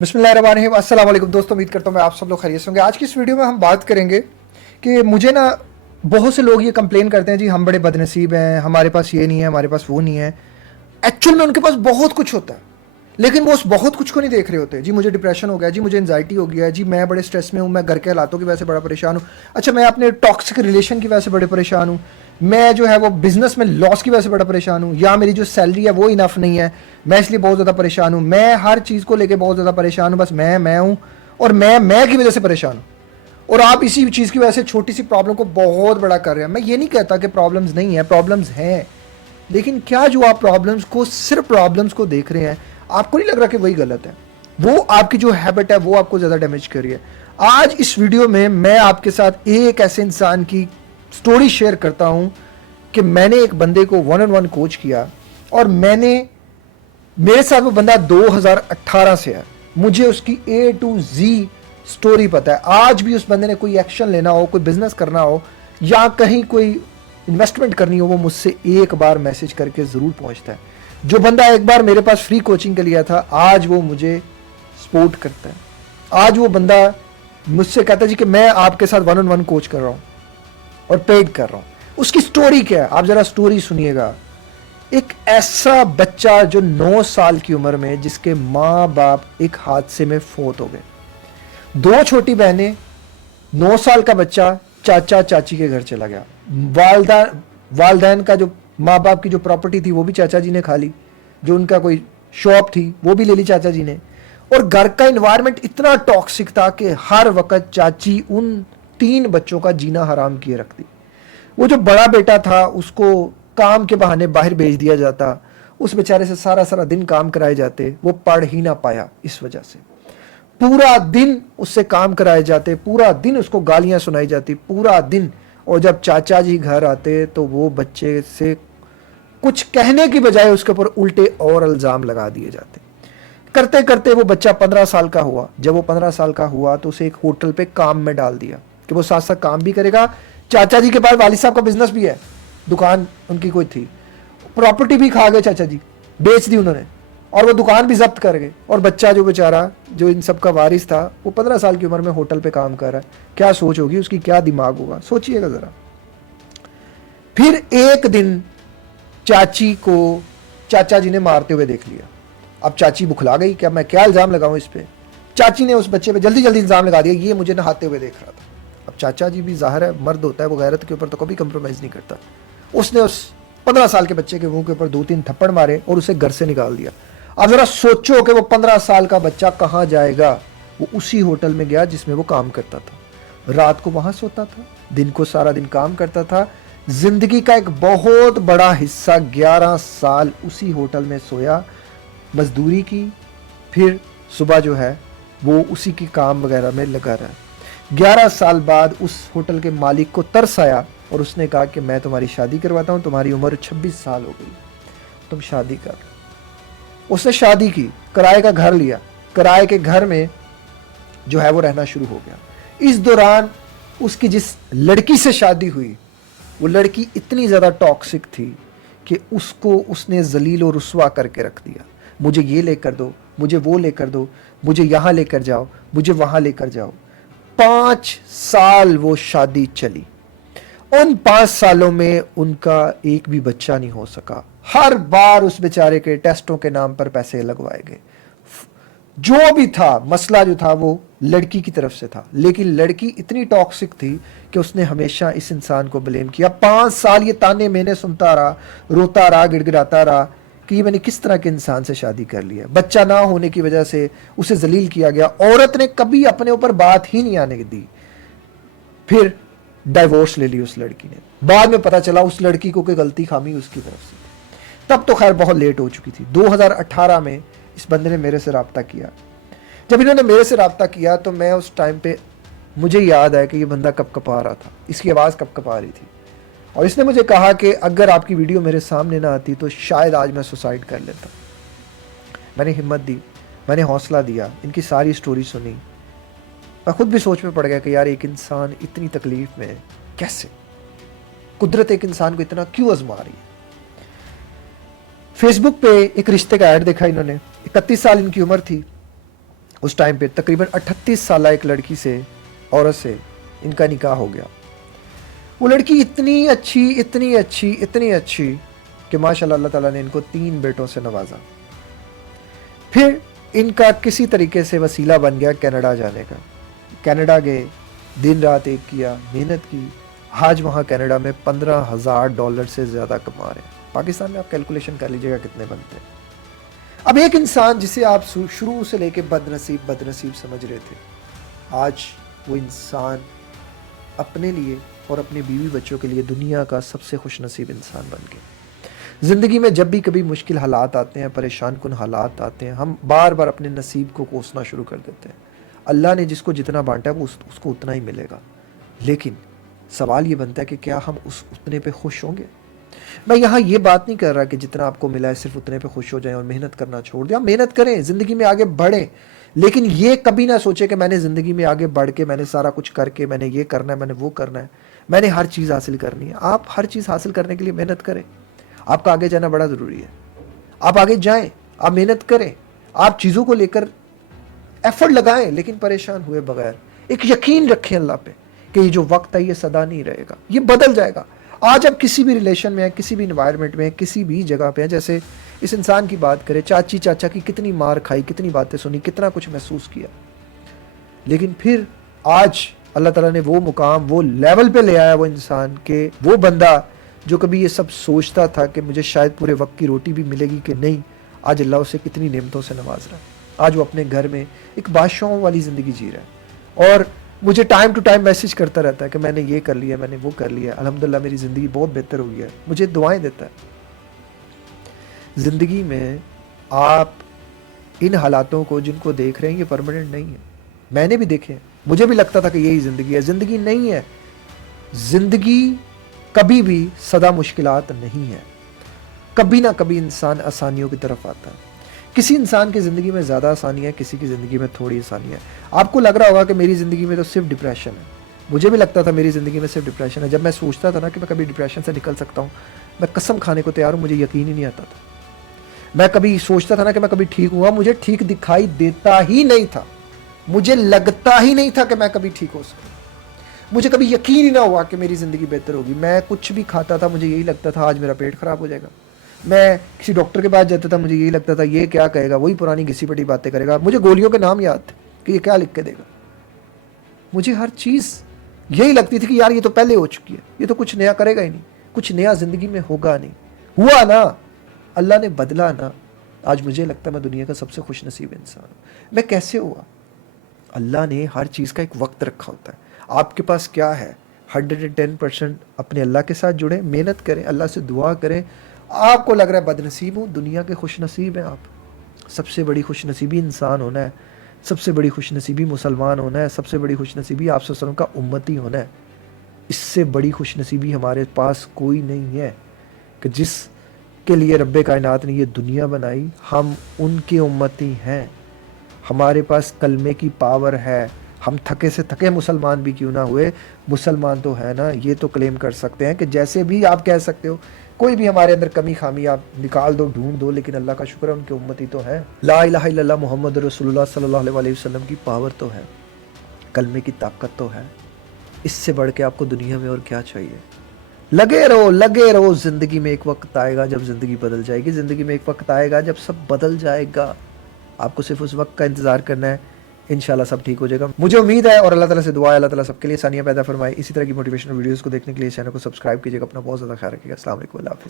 बिस्मिल्लाहिर्रहमानिर्रहीम। अस्सलाम वालेकुम दोस्तों, उम्मीद करता हूँ मैं आप सब लोग खैरियत से होंगे। आज की इस वीडियो में हम बात करेंगे कि मुझे ना बहुत से लोग ये कंप्लेन करते हैं, जी हम बड़े बदनसीब हैं, हमारे पास ये नहीं है, हमारे पास वो नहीं है। एक्चुअल में उनके पास बहुत कुछ होता है, लेकिन वो उस बहुत कुछ को नहीं देख रहे होते। जी मुझे डिप्रेशन हो गया, जी मुझे एंजाइटी हो गया, जी मैं बड़े स्ट्रेस में हूँ, मैं घर के हालातों की वजह से बड़ा परेशान हूँ, अच्छा मैं अपने टॉक्सिक रिलेशन की वजह से बड़े परेशान हूँ, मैं जो है वो बिजनेस में लॉस की वजह से बड़ा परेशान हूँ, या मेरी जो सैलरी है वो इनफ नहीं है, मैं इसलिए बहुत ज़्यादा परेशान हूँ, मैं हर चीज़ को लेकर बहुत ज़्यादा परेशान हूँ, बस मैं हूँ और मैं की वजह से परेशान हूँ। और आप इसी चीज़ की वजह से छोटी सी प्रॉब्लम को बहुत बड़ा कर रहे हैं। मैं ये नहीं कहता कि प्रॉब्लम्स नहीं है, प्रॉब्लम्स हैं, लेकिन क्या जो आप प्रॉब्लम्स को सिर्फ प्रॉब्लम्स को देख रहे हैं, आपको नहीं लग रहा कि वही गलत है? वो आपकी जो हैबिट है वो आपको ज़्यादा डैमेज कर रही है। आज इस वीडियो में मैं आपके साथ एक ऐसे इंसान की स्टोरी शेयर करता हूं कि मैंने एक बंदे को 1-on-1 कोच किया और मेरे साथ वो बंदा 2018 से है। मुझे उसकी A to Z स्टोरी पता है। आज भी उस बंदे ने कोई एक्शन लेना हो, कोई बिजनेस करना हो या कहीं कोई इन्वेस्टमेंट करनी हो, वो मुझसे एक बार मैसेज करके ज़रूर पहुंचता है। जो बंदा एक बार मेरे पास फ्री कोचिंग के लिया था, आज वो मुझे सपोर्ट करता है। आज वो बंदा मुझसे कहता है जी कि मैं आपके साथ 1-on-1 कोच कर रहा हूँ और पेड कर रहा हूँ। उसकी स्टोरी क्या है, आप ज़रा स्टोरी सुनिएगा। एक ऐसा बच्चा जो 9 साल की उम्र में, जिसके माँ बाप एक हादसे में फौत हो गए, 2 छोटी बहनें, 9 साल का बच्चा चाचा चाची के घर चला गया, वालदैन का जो माँ बाप की जो प्रॉपर्टी थी वो भी चाचा जी ने खा ली, जो उनका कोई शॉप थी वो भी ले ली चाचा जी ने, और घर का इन्वायरमेंट इतना टॉक्सिक था कि हर वक्त चाची उन 3 बच्चों का जीना हराम किए रखती। वो जो बड़ा बेटा था उसको काम के बहाने बाहर भेज दिया जाता, उस बेचारे से सारा दिन काम कराए जाते, वो पढ़ ही ना पाया। इस वजह से पूरा दिन उससे काम कराए जाते, पूरा दिन उसको गालियां सुनाई जाती, पूरा दिन। और जब चाचा जी घर आते तो वो बच्चे से कुछ कहने की बजाय उसके ऊपर उल्टे और इल्जाम लगा दिए जाते। करते करते वो बच्चा 15 साल का हुआ। जब वो 15 साल का हुआ तो उसे एक होटल पे काम में डाल दिया कि वो साथ साथ काम भी करेगा। चाचा जी के पास वालिद साहब का बिजनेस भी है, दुकान उनकी कोई थी, प्रॉपर्टी भी खा गए चाचा जी, बेच दी उन्होंने, और वो दुकान भी जब्त कर गए। और बच्चा जो बेचारा, जो इन सब का वारिस था, वो 15 साल की उम्र में होटल पे काम कर रहा है। क्या सोच होगी उसकी, क्या दिमाग होगा, सोचिएगा जरा। फिर एक दिन चाची को चाचा जी ने मारते हुए देख लिया। अब चाची बुखला गई, क्या मैं क्या इल्जाम लगाऊं इस पे। चाची ने उस बच्चे पे जल्दी इल्जाम लगा दिया, ये मुझे नहाते हुए देख रहा था। अब चाचा जी भी जाहिर है मर्द होता है, वो गैरत के ऊपर तो कभी कंप्रोमाइज नहीं करता। उसने उस 15 साल के बच्चे के मुंह के ऊपर 2-3 थप्पड़ मारे और उसे घर से निकाल दिया। अब जरा सोचो कि वो 15 साल का बच्चा कहां जाएगा। वो उसी होटल में गया जिसमें वो काम करता था, रात को वहां सोता था, दिन को सारा दिन काम करता था। जिंदगी का एक बहुत बड़ा हिस्सा 11 साल उसी होटल में सोया, मजदूरी की, फिर सुबह जो है वो उसी की काम वगैरह में लगा रहा। 11 साल बाद उस होटल के मालिक को तरस आया और उसने कहा कि मैं तुम्हारी शादी करवाता हूं, तुम्हारी उम्र 26 साल हो गई, तुम शादी कर। उसने शादी की, किराए का घर लिया, किराए के घर में जो है वो रहना शुरू हो गया। इस दौरान उसकी जिस लड़की से शादी हुई, वो लड़की इतनी ज़्यादा टॉक्सिक थी कि उसको उसने जलील और रुस्वा करके रख दिया। मुझे ये लेकर दो, मुझे वो लेकर दो, मुझे यहाँ लेकर जाओ, मुझे वहाँ लेकर जाओ। 5 साल वो शादी चली। उन 5 सालों में उनका एक भी बच्चा नहीं हो सका। हर बार उस बेचारे के टेस्टों के नाम पर पैसे लगवाए गए। जो भी था मसला, जो था वो लड़की की तरफ से था, लेकिन लड़की इतनी टॉक्सिक थी कि उसने हमेशा इस इंसान को ब्लेम किया। 5 साल ये ताने मैंने सुनता रहा, रोता रहा, गिड़गिड़ाता रहा कि ये मैंने किस तरह के इंसान से शादी कर लिया। बच्चा ना होने की वजह से उसे जलील किया गया। औरत ने कभी अपने ऊपर बात ही नहीं आने दी। फिर डाइवोर्स ले ली उस लड़की ने। बाद में पता चला उस लड़की को कोई गलती खामी उसकी तरफ से। तब तो खैर बहुत लेट हो चुकी थी। 2018 में इस बंदे ने मेरे से रब्ता किया। जब इन्होंने मेरे से रब्ता किया तो मैं उस टाइम पे, मुझे याद है कि ये बंदा कब कपा रहा था, इसकी आवाज़ कब कपा रही थी, और इसने मुझे कहा कि अगर आपकी वीडियो मेरे सामने ना आती तो शायद आज मैं सुसाइड कर लेता। मैंने हिम्मत दी, मैंने हौसला दिया, इनकी सारी स्टोरी सुनी। मैं खुद भी सोच में पड़ गया कि यार एक इंसान इतनी तकलीफ में कैसे, कुदरत एक इंसान को इतना क्यों आजमा रही है। फेसबुक पे एक रिश्ते का ऐड देखा इन्होंने। 31 साल इनकी उम्र थी। उस टाइम पे तकरीबन 38 साल एक लड़की से, औरत से इनका निकाह हो गया। वो लड़की इतनी अच्छी, इतनी अच्छी, इतनी अच्छी कि माशाल्लाह अल्लाह ताला ने इनको 3 बेटों से नवाजा। फिर इनका किसी तरीके से वसीला बन गया कनाडा जाने का। कनाडा गए, दिन रात एक किया, मेहनत की। आज वहाँ कनाडा में $15,000 से ज़्यादा कमा रहे हैं। पाकिस्तान में आप कैलकुलेशन कर लीजिएगा कितने बनते हैं। अब एक इंसान जिसे आप शुरू से लेके बदनसीब बदनसीब समझ रहे थे, आज वो इंसान अपने लिए और अपने बीवी बच्चों के लिए दुनिया का सबसे खुशनसीब इंसान बन गया। ज़िंदगी में जब भी कभी मुश्किल हालात आते हैं, परेशान कुन हालात आते हैं, हम बार बार अपने नसीब को कोसना शुरू कर देते हैं। अल्लाह ने जिसको जितना बांटा है वो उसको उतना ही मिलेगा। लेकिन सवाल ये बनता है कि क्या हम उस उतने पे खुश होंगे? मैं यहाँ ये बात नहीं कर रहा कि जितना आपको मिला है सिर्फ उतने पे खुश हो जाएं और मेहनत करना छोड़ दें। आप मेहनत करें, ज़िंदगी में आगे बढ़ें, लेकिन ये कभी ना सोचे कि मैंने ज़िंदगी में आगे बढ़ के, मैंने सारा कुछ करके, मैंने ये करना है, मैंने वो करना है, मैंने हर चीज़ हासिल करनी है। आप हर चीज़ हासिल करने के लिए मेहनत करें। आपका आगे जाना बड़ा ज़रूरी है। आप आगे जाएं, आप मेहनत करें, आप चीज़ों को लेकर एफर्ट लगाएं, लेकिन परेशान हुए बगैर एक यकीन रखें अल्लाह पे कि ये जो वक्त है ये सदा नहीं रहेगा, ये बदल जाएगा। आज आप किसी भी रिलेशन में हैं, किसी भी इन्वायरमेंट में हैं, किसी भी जगह पे हैं, जैसे इस इंसान की बात करें, चाची चाचा की कितनी मार खाई, कितनी बातें सुनी, कितना कुछ महसूस किया, लेकिन फिर आज अल्लाह ताला ने वो मुकाम, वो लेवल पे ले आया वो इंसान के, वो बंदा जो कभी ये सब सोचता था कि मुझे शायद पूरे वक्त की रोटी भी मिलेगी कि नहीं, आज अल्लाह उसे कितनी नेमतों से नवाज रहा है। आज वो अपने घर में एक बादशाहों वाली ज़िंदगी जी रहा है और मुझे टाइम टू टाइम मैसेज करता रहता है कि मैंने ये कर लिया, मैंने वो कर लिया, अल्हम्दुलिल्लाह मेरी ज़िंदगी बहुत बेहतर हो गई है, मुझे दुआएं देता है। ज़िंदगी में आप इन हालातों को जिनको देख रहे हैं ये परमानेंट नहीं है। मैंने भी देखे, मुझे भी लगता था कि यही ज़िंदगी है। ज़िंदगी नहीं है। ज़िंदगी कभी भी सदा मुश्किलात नहीं है। कभी ना कभी इंसान आसानियों की तरफ आता है। किसी इंसान की ज़िंदगी में ज़्यादा आसानी है, किसी की ज़िंदगी में थोड़ी आसानी है। आपको लग रहा होगा कि मेरी ज़िंदगी में तो सिर्फ डिप्रेशन है। मुझे भी लगता था मेरी ज़िंदगी में सिर्फ डिप्रेशन है। जब मैं सोचता था ना कि मैं कभी डिप्रेशन से निकल सकता हूँ, मैं कसम खाने को तैयार हूँ, मुझे यकीन ही नहीं आता था। मैं कभी सोचता था ना कि मैं कभी ठीक हुआ, मुझे ठीक दिखाई देता ही नहीं था। मुझे लगता ही नहीं था कि मैं कभी ठीक हो सकूँ। मुझे कभी यकीन ही ना हुआ कि मेरी ज़िंदगी बेहतर होगी। मैं कुछ भी खाता था, मुझे यही लगता था आज मेरा पेट ख़राब हो जाएगा। मैं किसी डॉक्टर के पास जाता था, मुझे यही लगता था ये क्या कहेगा, वही पुरानी घिसी पिटी बातें करेगा। मुझे गोलियों के नाम याद थे कि ये क्या लिख के देगा। मुझे हर चीज़ यही लगती थी कि यार ये तो पहले हो चुकी है, ये तो कुछ नया करेगा ही नहीं, कुछ नया ज़िंदगी में होगा नहीं। हुआ ना, अल्लाह ने बदला ना। आज मुझे लगता है मैं दुनिया का सबसे खुश नसीब इंसान हूँ। मैं कैसे हुआ? अल्लाह ने हर चीज़ का एक वक्त रखा होता है। आपके पास क्या है? 110% अपने अल्लाह के साथ जुड़े, मेहनत करें, अल्लाह से दुआ करें। आपको लग रहा है बदनसीब हूँ, दुनिया के खुश नसीब हैं आप। सबसे बड़ी खुश नसीबी इंसान होना है, सबसे बड़ी खुश नसीबी मुसलमान होना है, सबसे बड़ी खुश नसीबी आप सल्लल्लाहु अलैहि वसल्लम का उम्मती होना है। इससे बड़ी खुश नसीबी हमारे पास कोई नहीं है कि जिसके लिए रब्बे कायनात ने ये दुनिया बनाई, हम उनके उम्मती हैं। हमारे पास कलमे की पावर है। हम थके से थके मुसलमान भी क्यों ना हुए, मुसलमान तो है ना, ये तो क्लेम कर सकते हैं कि जैसे भी आप कह सकते हो कोई भी हमारे अंदर कमी खामी आप निकाल दो, ढूंढ दो, लेकिन अल्लाह का शुक्र है उनके उम्मती तो है। ला इलाहा इल्लल्लाह मुहम्मद रसूलुल्लाह सल्लल्लाहु अलैहि वसल्लम की पावर तो है, कलमे की ताकत तो है। इससे बढ़ के आपको दुनिया में और क्या चाहिए? लगे रहो। ज़िंदगी में एक वक्त आएगा जब ज़िंदगी बदल जाएगी। ज़िंदगी में एक वक्त आएगा जब सब बदल जाएगा। आपको सिर्फ उस वक्त का इंतज़ार करना है। इंशाल्लाह सब ठीक हो जाएगा। मुझे उम्मीद है और अल्लाह ताला से दुआ है अल्लाह ताला सबके लिए आसानियाँ पैदा फरमाए। इसी तरह की मोटिवेशनल वीडियोस को देखने के लिए चैनल को सब्सक्राइब कीजिएगा। अपना बहुत ज़्यादा ख्याल रखिएगा। अस्सलाम वालेकुम, अल्लाह हाफ़िज़।